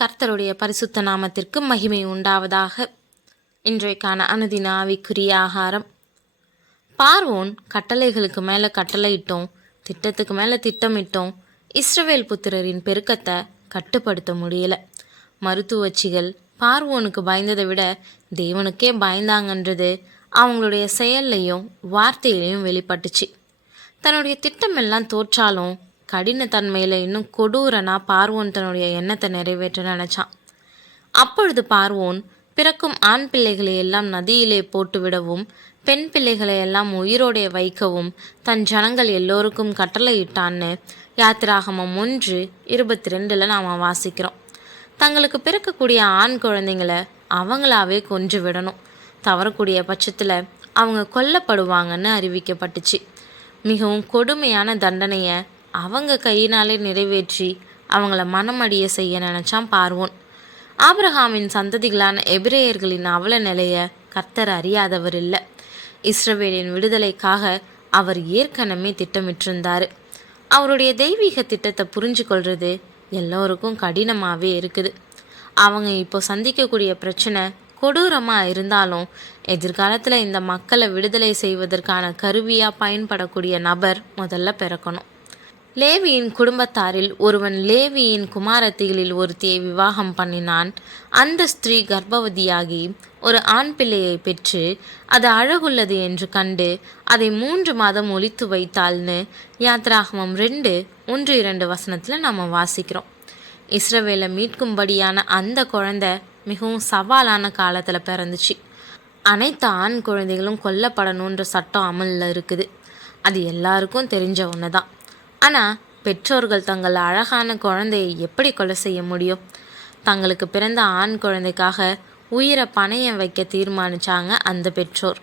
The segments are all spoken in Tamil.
கர்த்தருடைய பரிசுத்த நாமத்திற்கு மகிமை உண்டாவதாக. இன்றைக்கான அனுதின ஆவிக்குரிய ஆகாரம். பார்வோன் கட்டளைகளுக்கு மேலே கட்டளையிட்டோம், திட்டத்துக்கு மேலே திட்டமிட்டோம், இஸ்ரவேல் புத்திரரின் பெருக்கத்தை கட்டுப்படுத்த முடியலை. மருத்துவச்சிகள் பார்வோனுக்கு பயந்ததை விட தேவனுக்கே பயந்தாங்கன்றது அவங்களுடைய செயல்லையும் வார்த்தையிலையும் வெளிப்பட்டுச்சு. தன்னுடைய திட்டமெல்லாம் தோற்றாலும் கடினத்தன்மையில் இன்னும் கொடூரனா பார்வோன் தன்னுடைய எண்ணத்தை நிறைவேற்ற நினச்சான். அப்பொழுது பார்வோன் பிறக்கும் ஆண் பிள்ளைகளை எல்லாம் நதியிலே போட்டு விடவும், பெண் பிள்ளைகளை எல்லாம் உயிரோடைய வைக்கவும் தன் ஜனங்கள் எல்லோருக்கும் கட்டளையிட்டான்னு யாத்திராகமம் 1:22 நாம் வாசிக்கிறோம். தங்களுக்கு பிறக்கக்கூடிய ஆண் குழந்தைங்களை அவங்களாவே கொன்று விடணும், தவறக்கூடிய பட்சத்தில் அவங்க கொல்லப்படுவாங்கன்னு அறிவிக்கப்பட்டுச்சு. மிகவும் கொடுமையான தண்டனையை அவங்க கையினாலே நிறைவேற்றி அவங்கள மனமடிய செய்ய நினச்சான் பார்வோன். ஆபிரகாமின் சந்ததிகளான எபிரேயர்களின் அவல நிலையை கர்த்தர் அறியாதவர் இல்லை. இஸ்ரவேலின் விடுதலைக்காக அவர் ஏற்கனவே திட்டமிட்டிருந்தார். அவருடைய தெய்வீக திட்டத்தை புரிஞ்சு கொள்வது எல்லோருக்கும் கடினமாகவே இருக்குது. அவங்க இப்போ சந்திக்கக்கூடிய பிரச்சனை கொடூரமாக இருந்தாலும் எதிர்காலத்தில் இந்த மக்களை விடுதலை செய்வதற்கான கருவியாக பயன்படக்கூடிய நபர் முதல்ல பிறக்கணும். லேவியின் குடும்பத்தாரில் ஒருவன் லேவியின் குமாரத்திகளில் ஒருத்தியை விவாகம் பண்ணினான். அந்த ஸ்திரீ கர்ப்பவதியாகி ஒரு ஆண் பிள்ளையை பெற்று அது அழகுள்ளது என்று கண்டு அதை 3 மாதம் ஒளித்து வைத்தாள்னு யாத்திராகமம் 2:1-2 நம்ம வாசிக்கிறோம். இஸ்ரவேலை மீட்கும்படியான அந்த குழந்தை மிகவும் சவாலான காலத்தில் பிறந்துச்சு. அனைத்து ஆண் குழந்தைகளும் கொல்லப்படணுன்ற சட்டம் அமலில் இருக்குது. அது எல்லாருக்கும் தெரிஞ்ச ஒன்று தான். ஆனால் பெற்றோர்கள் தங்கள் அழகான குழந்தையை எப்படி கொலை செய்ய முடியும்? தங்களுக்கு பிறந்த ஆண் குழந்தைக்காக உயிரை பணயம் வைக்க தீர்மானித்தாங்க அந்த பெற்றோர்.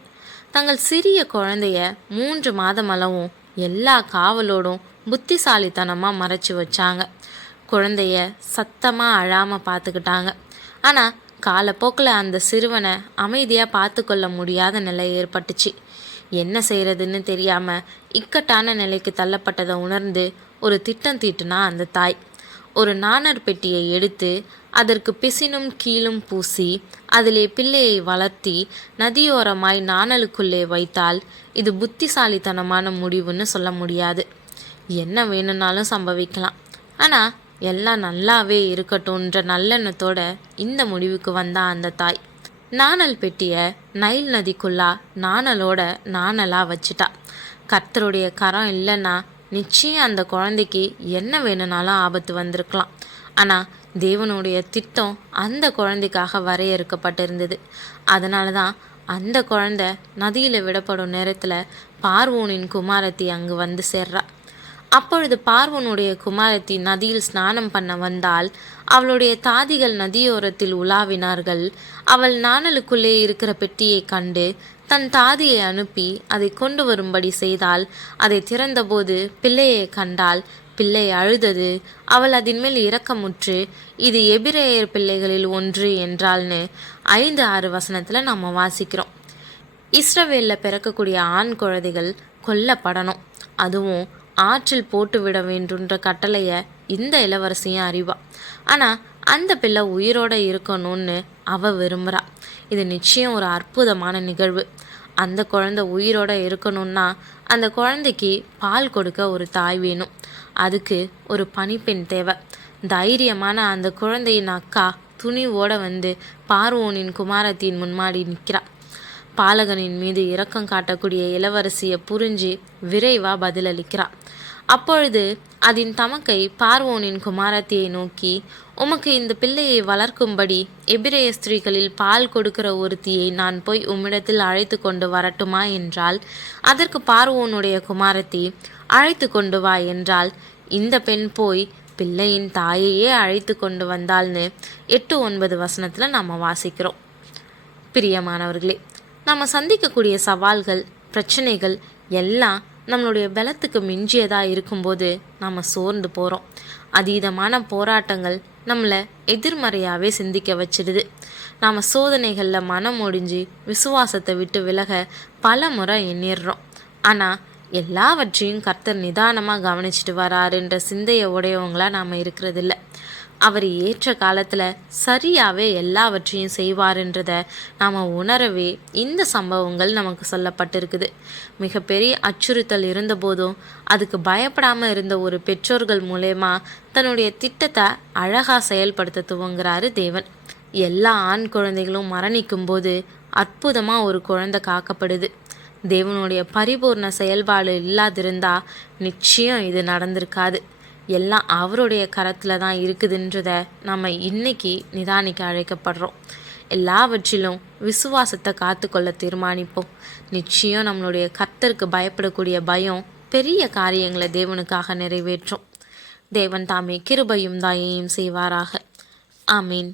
தங்கள் சிறிய குழந்தைய 3 மாதம் அளவும் எல்லா காவலோடும் புத்திசாலித்தனமாக மறைச்சி வச்சாங்க. குழந்தைய சத்தமாக அழாமல் பார்த்துக்கிட்டாங்க. ஆனால் காலப்போக்கில் அந்த சிறுவனை அமைதியாக பார்த்து கொள்ள முடியாத நிலை ஏற்பட்டுச்சு. என்ன செய்கிறதுன்னு தெரியாமல் இக்கட்டான நிலைக்கு தள்ளப்பட்டதை உணர்ந்து ஒரு திட்டம் தீட்டுனா அந்த தாய். ஒரு நாணர் பெட்டியை எடுத்து அதற்கு பிசினும் கீழும் பூசி அதிலே பிள்ளையை வளர்த்தி நதியோரமாய் நாணலுக்குள்ளே வைத்தால் இது புத்திசாலித்தனமான முடிவுன்னு சொல்ல முடியாது. என்ன வேணும்னாலும் சம்பவிக்கலாம். ஆனால் எல்லாம் நல்லாவே இருக்கட்டும்ன்ற நல்லெண்ணத்தோட இந்த முடிவுக்கு வந்தா அந்த தாய். நாணல் பெட்டியை நைல் நதிக்குள்ளா நாணலோட நாணலாக வச்சுட்டா. கர்த்தருடைய கரம் இல்லைன்னா நிச்சயம் அந்த குழந்தைக்கு என்ன வேணும்னாலும் ஆபத்து வந்திருக்கலாம். ஆனால் தேவனுடைய திட்டம் அந்த குழந்தைக்காக வரையறுக்கப்பட்டிருந்தது. அதனால தான் அந்த குழந்தை நதியில் விடப்படும் நேரத்தில் பார்வோனின் குமாரத்தி அங்கு வந்து சேர்றா. அப்பொழுது பார்வோனுடைய குமாரத்தி நதியில் ஸ்நானம் பண்ண வந்தால் அவளுடைய தாதிகள் நதியோரத்தில் உலாவினார்கள். அவள் நாணலுக்குள்ளே இருக்கிற பெட்டியை கண்டு தன் தாதியை அனுப்பி அதை கொண்டு வரும்படி செய்தால் அதை திறந்தபோது பிள்ளையை கண்டால் பிள்ளை அழுதது. அவள் அதன் மேல் இரக்கமுற்று இது எபிரேயர் பிள்ளைகளில் ஒன்று என்றாள்னு 5-6 நம்ம வாசிக்கிறோம். இஸ்ரவேலில் பிறக்கக்கூடிய ஆண் குழந்தைகள் கொல்லப்படணும், அதுவும் ஆற்றில் போட்டு விட வேண்டுன்ற கட்டளையை இந்த இளவரசியும் அறிவா. ஆனால் அந்த பிள்ளை உயிரோடு இருக்கணும்னு அவள் விரும்புகிறா. இது நிச்சயம் ஒரு அற்புதமான நிகழ்வு. அந்த குழந்தை உயிரோடு இருக்கணும்னா அந்த குழந்தைக்கு பால் கொடுக்க ஒரு தாய் வேணும். அதுக்கு ஒரு பணிப்பெண் தேவை. தைரியமான அந்த குழந்தையின் அக்கா துணிவோடு வந்து பார்வோனின் குமாரத்தின் முன்னாடி நிற்கிறா. பாலகனின் மீது இரக்கம் காட்டக்கூடிய இளவரசியை புரிஞ்சு விரைவாக பதிலளிக்கிறாள். அப்பொழுது அதன் தமக்கை பார்வோனின் குமாரத்தியை நோக்கி, உமக்கு இந்த பிள்ளையை வளர்க்கும்படி எபிரேய ஸ்திரீகளில் பால் கொடுக்கிற ஒருத்தியை நான் போய் உம்மிடத்தில் அழைத்து கொண்டு வரட்டுமா என்றால், அதற்கு பார்வோனுடைய குமாரத்தி, அழைத்து கொண்டு வா என்றால், இந்த பெண் போய் பிள்ளையின் தாயையே அழைத்து கொண்டு வந்தாள்னு 8-9 நம்ம வாசிக்கிறோம். பிரியமானவர்களே, நம்ம சந்திக்கக்கூடிய சவால்கள், பிரச்சனைகள் எல்லாம் நம்மளுடைய பலத்துக்கு மிஞ்சியதாக இருக்கும்போது நம்ம சோர்ந்து போகிறோம். அதீதமான போராட்டங்கள் நம்மளை எதிர்மறையாகவே சிந்திக்க வச்சிடுது. நாம் சோதனைகளில் மனம் ஒடிஞ்சு விசுவாசத்தை விட்டு விலக பல முறை எண்ணிடுறோம். ஆனால் எல்லாவற்றையும் கர்த்தர் நிதானமாக கவனிச்சிட்டு வராருன்ற சிந்தையை உடையவங்களாக நாம் இருக்கிறதில்ல. அவர் ஏற்ற காலத்தில் சரியாகவே எல்லாவற்றையும் செய்வார்ன்றத நாம் உணரவே இந்த சம்பவங்கள் நமக்கு சொல்லப்பட்டிருக்குது. மிகப்பெரிய அச்சுறுத்தல் இருந்தபோதும் அதுக்கு பயப்படாமல் இருந்த ஒரு பெற்றோர்கள் மூலயமா தன்னுடைய திட்டத்தை அழகாக செயல்படுத்த துவங்குறாரு தேவன். எல்லா ஆண் குழந்தைகளும் மரணிக்கும் போது அற்புதமாக ஒரு குழந்தை காக்கப்படுது. தேவனுடைய பரிபூர்ண செயல்பாடு இல்லாதிருந்தா நிச்சயம் இது நடந்திருக்காது. எல்லாம் அவருடைய கரத்தில் தான் இருக்குதுன்றத நம்ம இன்னைக்கு நிதானிக்க அழைக்கப்படுறோம். எல்லாவற்றிலும் விசுவாசத்தை காத்துக்கொள்ள தீர்மானிப்போம். நிச்சயம் நம்மளுடைய கர்த்தருக்கு பயப்படக்கூடிய பயம் பெரிய காரியங்களை தேவனுக்காக நிறைவேற்றும். தேவன் தாமே கிருபையும் தயையும் செய்வாராக. ஆமீன்.